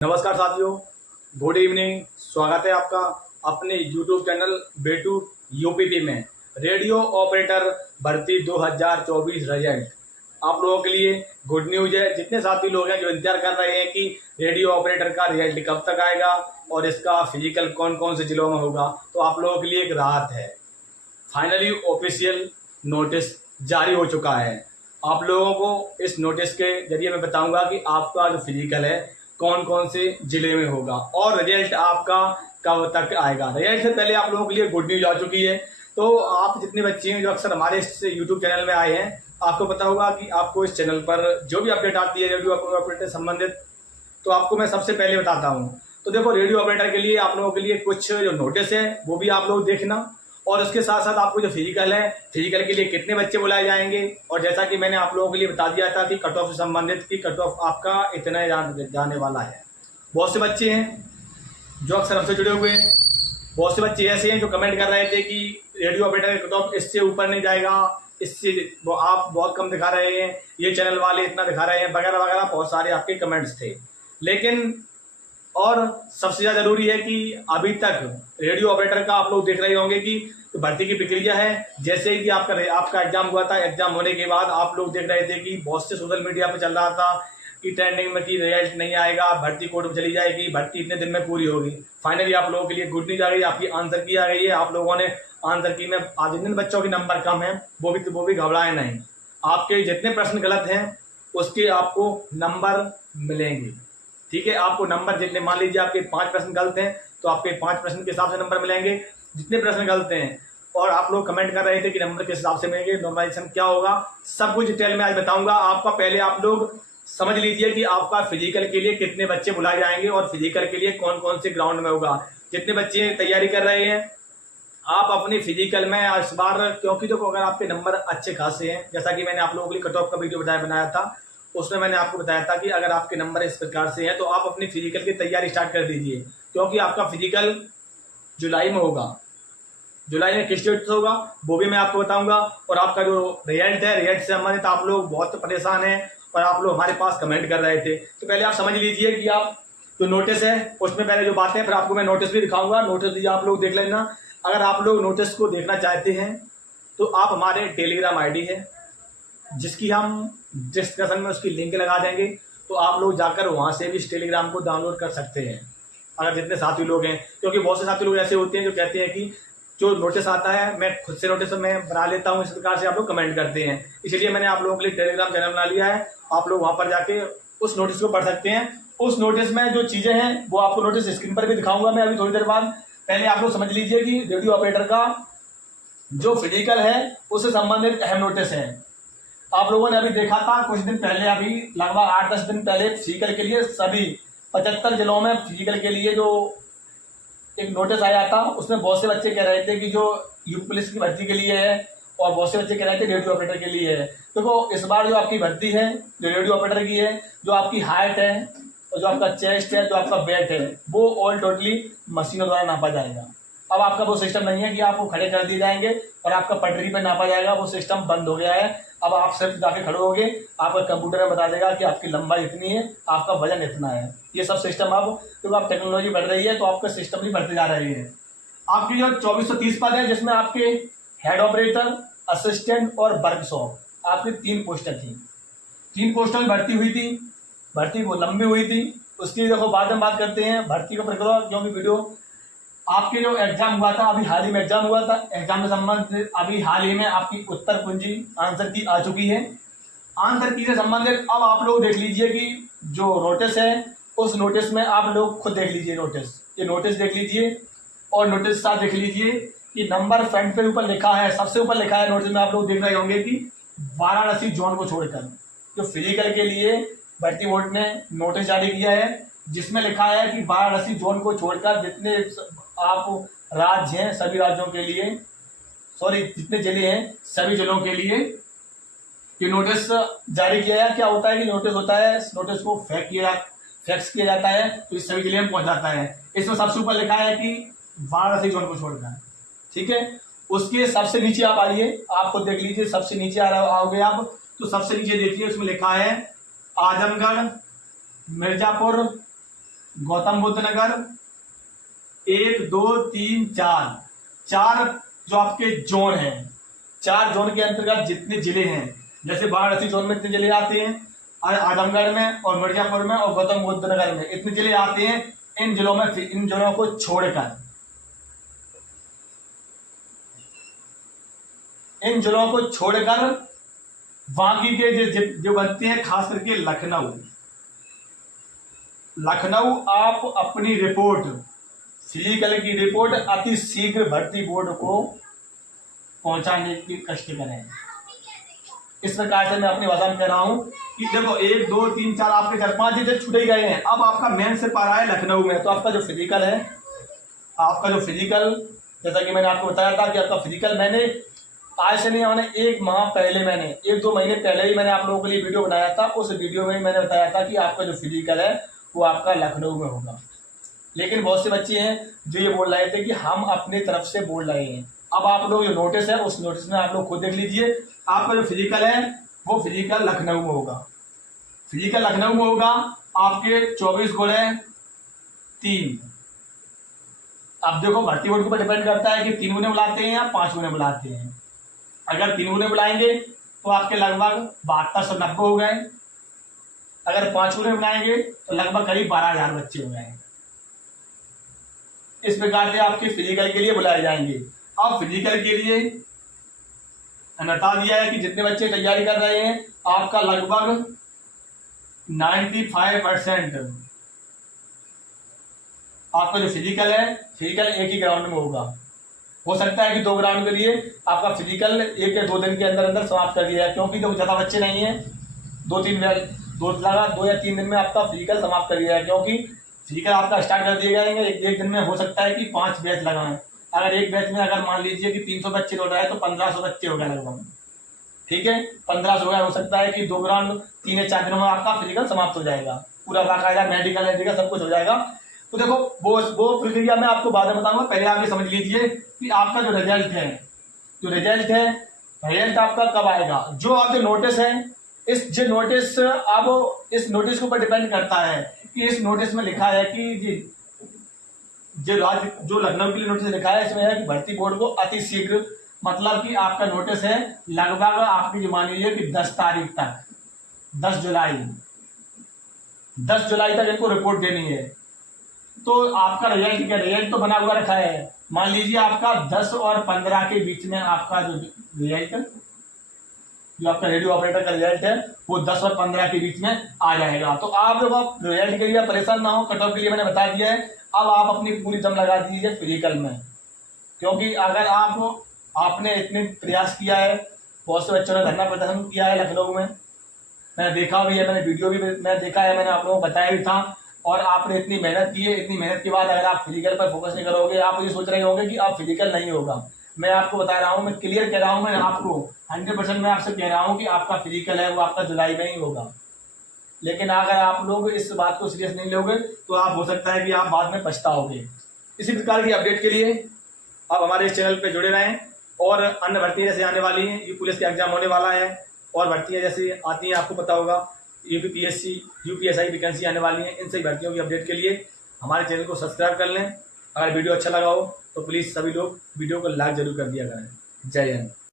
नमस्कार साथियों, good evening. स्वागत है आपका अपने यूट्यूब चैनल बेटू यूपीपी में। रेडियो ऑपरेटर भर्ती 2024 रिजल्ट आप लोगों के लिए गुड न्यूज है। जितने साथी लोग हैं जो इंतजार कर रहे हैं कि रेडियो ऑपरेटर का रिजल्ट कब तक आएगा और इसका फिजिकल कौन कौन से जिलों में होगा, तो आप लोगों के लिए एक राहत है। फाइनली ऑफिशियल नोटिस जारी हो चुका है। आप लोगों को इस नोटिस के जरिए मैं बताऊंगा कि आपका जो फिजिकल है कौन कौन से जिले में होगा और रिजल्ट आपका कब तक आएगा। रिजल्ट से पहले आप लोगों के लिए गुड न्यूज आ चुकी है। तो आप जितने बच्चे हैं जो अक्सर हमारे इस यूट्यूब चैनल में आए हैं, आपको पता होगा कि आपको इस चैनल पर जो भी अपडेट आती है रेडियो ऑपरेटर से संबंधित, तो आपको मैं सबसे पहले बताता हूँ। तो देखो, रेडियो ऑपरेटर के लिए आप लोगों के लिए कुछ जो नोटिस है वो भी आप लोग देखना, और उसके साथ साथ आपको जो फिजिकल है, फिजिकल के लिए कितने बच्चे बुलाए जाएंगे, और जैसा कि मैंने आप लोगों के लिए बता दिया था कि कट ऑफ से संबंधित कि कट ऑफ आपका इतना जाने वाला है। बहुत से बच्चे हैं जो अक्सर हमसे जुड़े हुए हैं, बहुत से बच्चे ऐसे हैं जो कमेंट कर रहे थे कि रेडियो ऑपरेटर का कट ऑफ इससे ऊपर नहीं जाएगा, इससे आप बहुत कम दिखा रहे हैं, ये चैनल वाले इतना दिखा रहे हैं, वगैरह वगैरह बहुत सारे आपके कमेंट्स थे। लेकिन और सबसे ज़्यादा जरूरी है कि अभी तक रेडियो ऑपरेटर का आप लोग देख रहे होंगे कि भर्ती की प्रक्रिया है। जैसे ही कि आपका एग्जाम हुआ था, एग्जाम होने के बाद आप लोग देख रहे थे कि बहुत से सोशल मीडिया पर चल रहा था कि ट्रेंडिंग में कि रिजल्ट नहीं आएगा, भर्ती कोर्ट में चली जाएगी, भर्ती इतने दिन में पूरी होगी। फाइनली आप लोगों के लिए गुड न्यूज आ गई, आपकी आंसर की आ गई है। आप लोगों ने आंसर की में आज जिन बच्चों के नंबर कम है वो भी घबराए नहीं। आपके जितने प्रश्न गलत हैं उसके आपको नंबर मिलेंगे। ठीक है, आपको नंबर जितने, मान लीजिए आपके 5 प्रश्न गलत हैं तो आपके 5 प्रश्न के हिसाब से नंबर मिलेंगे। जितने प्रश्न गलत हैं, और आप लोग कमेंट कर रहे थे कि नंबर के हिसाब से मिलेंगे, नॉर्मलाइजेशन क्या होगा, सब कुछ डिटेल में आज बताऊंगा आपका। पहले आप लोग समझ लीजिए कि आपका फिजिकल के लिए कितने बच्चे बुलाए जाएंगे और फिजिकल के लिए कौन कौन से ग्राउंड में होगा। जितने बच्चे तैयारी कर रहे हैं आप अपनी फिजिकल में इस बार, क्योंकि देखो अगर आपके नंबर अच्छे खासे हैं, जैसा कि मैंने आप लोगों के लिए कट ऑफ का वीडियो बनाया था, उसमें मैंने आपको बताया था कि अगर आपके नंबर इस प्रकार से हैं तो आप अपनी फिजिकल की तैयारी स्टार्ट कर दीजिए, क्योंकि आपका फिजिकल जुलाई में होगा। जुलाई में किस डेट से होगा वो भी मैं आपको बताऊंगा। और आपका जो रिजल्ट है, रिजल्ट से संबंधित आप लोग बहुत परेशान हैं और आप लोग हमारे पास कमेंट कर रहे थे। तो पहले आप समझ लीजिए कि आप जो नोटिस है उसमें पहले जो बातें, फिर आपको मैं नोटिस भी दिखाऊंगा। नोटिस भी आप लोग देख लेना। अगर आप लोग नोटिस को देखना चाहते हैं तो आप हमारे टेलीग्राम आईडी है जिसकी हम डिस्कशन में उसकी लिंक लगा देंगे, तो आप लोग जाकर वहां से भी इस टेलीग्राम को डाउनलोड कर सकते हैं अगर जितने साथी लोग हैं। क्योंकि बहुत से साथी लोग ऐसे होते हैं जो कहते हैं कि जो नोटिस आता है मैं खुद से नोटिस मैं बना लेता हूँ, इस प्रकार से आप लोग कमेंट करते हैं। इसलिए मैंने आप लोगों के लिए टेलीग्राम चैनल बना लिया है, आप लोग वहां पर जाके उस नोटिस को पढ़ सकते हैं। उस नोटिस में जो चीजें हैं वो आपको नोटिस स्क्रीन पर भी दिखाऊंगा मैं अभी थोड़ी देर बाद। पहले आप लोग समझ लीजिए कि रेडियो ऑपरेटर का जो फिजिकल है उससे संबंधित अहम नोटिस है। आप लोगों ने अभी देखा था कुछ दिन पहले, अभी लगभग 8-10 दिन पहले फिजिकल के लिए सभी 75 जिलों में फिजिकल के लिए जो एक नोटिस आया था, उसमें बहुत से बच्चे कह रहे थे कि जो यूपी पुलिस की भर्ती के लिए है, और बहुत से बच्चे कह रहे थे रेडियो ऑपरेटर के लिए है। देखो इस बार जो आपकी भर्ती है जो रेडियो ऑपरेटर की है, जो आपकी हाइट है और जो आपका चेस्ट है, जो आपका वेट है, वो ऑल टोटली मशीनों द्वारा नापा जाएगा। अब आपका वो सिस्टम नहीं है कि आपको खड़े कर दिए जाएंगे और आपका पटरी पे नापा जाएगा, वो सिस्टम बंद हो गया है। अब आप सिर्फ जाके खड़े होगे, आपका कंप्यूटर में बता देगा कि आपकी लंबाई इतनी है, आपका वजन इतना है। ये सब सिस्टम अब जब आप टेक्नोलॉजी बढ़ रही है तो आपका सिस्टम भी बढ़ते जा रही है। आपकी जो 2430 पद है जिसमें आपके हेड ऑपरेटर, असिस्टेंट और वर्कशॉप, आपकी 3 पोस्टें थी। 3 पोस्टों में भर्ती हुई थी, भर्ती वो लंबी हुई थी। उसकी देखो बाद में बात करते हैं भर्ती का प्रक्रिया, क्योंकि वीडियो आपके जो एग्जाम हुआ था, अभी हाल ही में एग्जाम हुआ था, एग्जाम के संबंधित अभी हाल ही में आपकी उत्तर कुंजी आंसर की आ चुकी है। आंसर की से संबंधित अब आप लोग देख लीजिए कि जो नोटिस है उस नोटिस में आप लोग खुद देख लीजिए। ये नोटिस देख लीजिए और नोटिस साथ देख लीजिए कि नंबर फ्रंट पे ऊपर लिखा है, सबसे ऊपर लिखा है नोटिस में, आप लोग देख रहे होंगे कि वाराणसी जोन को छोड़कर जो फिजिकल के लिए भर्ती बोर्ड ने नोटिस जारी किया है, जिसमें लिखा है कि वाराणसी जोन को छोड़कर जितने आप राज्य हैं सभी राज्यों के लिए, सॉरी जितने जिले हैं सभी जिलों के लिए ये नोटिस जारी किया है। क्या होता है कि नोटिस होता है, इस नोटिस को फैक्स किया जाता है तो इस सभी जिले में पहुंच जाता है। इसमें सबसे ऊपर लिखा है कि वाराणसी जोन को छोड़कर, ठीक है। उसके सबसे नीचे आप आइए, आप खुद देख लीजिए, सबसे नीचे आओगे आप तो सबसे नीचे देखिए उसमें लिखा है आजमगढ़, मिर्जापुर, गौतम बुद्ध नगर 1 2 3 4 4 जो आपके जोन हैं, 4 जोन के अंतर्गत जितने जिले हैं, जैसे वाराणसी जोन में इतने जिले आते हैं, और आजमगढ़ में और मिर्जापुर में और गौतम बुद्ध नगर में इतने जिले आते हैं। इन जिलों को छोड़कर बाकी के जो बनते हैं, खास करके लखनऊ आप अपनी रिपोर्ट, फिजिकल की रिपोर्ट अति शीघ्र भर्ती बोर्ड को पहुंचाने की कष्ट करें। इस प्रकार से मैं अपनी भाषा में कह रहा हूं कि देखो 1 2 3 4 आपके 4-5 जिले छूटे गए हैं। अब आपका मेन से पारा है लखनऊ में, तो आपका जो फिजिकल है, जैसा कि मैंने आपको बताया था कि आपका फिजिकल मैंने आज से नहीं, मैंने 1 माह पहले, मैंने 1-2 महीने पहले ही मैंने आप लोगों के लिए वीडियो बनाया था। उस वीडियो में मैंने बताया था कि आपका जो फिजिकल है वो आपका लखनऊ में होगा। लेकिन बहुत से बच्चे हैं जो ये बोल रहे थे कि हम अपनी तरफ से बोल रहे हैं। अब आप लोग जो नोटिस है, उस नोटिस में आप लोग खुद देख लीजिए, आपका जो फिजिकल है वो फिजिकल लखनऊ में होगा। आपके 24 गुण है 3। अब देखो भर्ती बोर्ड के ऊपर डिपेंड करता है कि 3 गुने बुलाते हैं या 5 गुने बुलाते हैं। अगर 3 गुने बुलाएंगे तो आपके लगभग 7290 हो गए। अगर 5 गुने बुलाएंगे तो लगभग करीब 12,000 बच्चे हो गए। इस प्रकार से आपके फिजिकल के लिए बुलाए जाएंगे। अब फिजिकल के लिए बता दिया है कि जितने बच्चे तैयारी कर रहे हैं, आपका लगभग 95% आपका जो फिजिकल है, फिजिकल एक ही ग्राउंड में होगा। हो सकता है कि 2 ग्राउंड के लिए आपका फिजिकल 1 या 2 दिन के अंदर समाप्त कर दिया है, क्योंकि तो ज़्यादा बच्चे नहीं हैं। 2 या 3 दिन में आपका फिजिकल समाप्त कर दिया है, क्योंकि फिजिकल आपका स्टार्ट कर दिए जाएंगे। एक दिन में हो सकता है कि 5 बैच लगाएं। अगर एक बैच में अगर मान लीजिए कि 300 बच्चे हो रहा है तो 1500 बच्चे हो गए लगभग, ठीक है, 1500 हो गए। हो सकता है कि 2 ग्राउंड 3 या 4 दिनों में आपका फिजिकल समाप्त हो जाएगा, पूरा बाकायदा मेडिकल सब कुछ हो जाएगा। तो देखो वो प्रक्रिया मैं आपको बाद में बताऊंगा, पहले आप ये समझ लीजिए कि आपका जो रिजल्ट है आपका कब आएगा। जो आपके नोटिस है, इस नोटिस के ऊपर डिपेंड करता है कि इस नोटिस में लिखा है कि जो लखनऊ के लिए नोटिस लिखा है, इसमें है कि भर्ती बोर्ड को अति शीघ्र, मतलब कि आपका नोटिस है लगभग आपकी जो मान लीजिए कि 10 तारीख तक, 10 जुलाई तक इनको रिपोर्ट देनी है। तो आपका रिजल्ट तो बना हुआ रखा है। मान लीजिए आपका 10 और 15 के बीच में आपका जो आपका रेडियो ऑपरेटर का रिजल्ट है वो 10 और 15 के बीच में आ जाएगा। तो आप लोग रिजल्ट के लिए परेशान ना हो, कट ऑफ के लिए मैंने बता दिया है। अब आप अपनी पूरी दम लगा दीजिए फिजिकल में, क्योंकि अगर आपने इतने प्रयास किया है, बहुत से बच्चों ने धरना प्रदर्शन किया है लखनऊ में, मैंने देखा भी है, मैंने वीडियो भी मैंने देखा है, मैंने आप लोगों को बताया भी था। और आपने इतनी मेहनत की है, इतनी मेहनत के बाद अगर आप फिजिकल पर फोकस नहीं करोगे, आप ये सोच रहे होंगे कि आप फिजिकल नहीं होगा। मैं आपको बता रहा हूँ, मैं क्लियर कह रहा हूँ, मैं आपको 100% मैं आपसे कह रहा हूँ कि आपका फिजिकल है वो आपका जुलाई में ही होगा। लेकिन अगर आप लोग इस बात को सीरियस नहीं लोगे तो आप हो सकता है कि आप बाद में पछताओगे। इसी प्रकार की अपडेट के लिए आप हमारे इस चैनल पर जुड़े रहें। और अन्य भर्तियाँ जैसे आने वाली हैं, पुलिस का एग्जाम होने वाला है, और भर्तियाँ जैसे आती हैं आपको पता होगा, यूपीपीएससी यूपीएसआई वैकेंसी आने वाली हैं। इन सभी भर्तियों की अपडेट के लिए हमारे चैनल को सब्सक्राइब कर लें। अगर वीडियो अच्छा लगा हो तो प्लीज़ सभी लोग वीडियो को लाइक जरूर कर दिया करें। जय हिंद।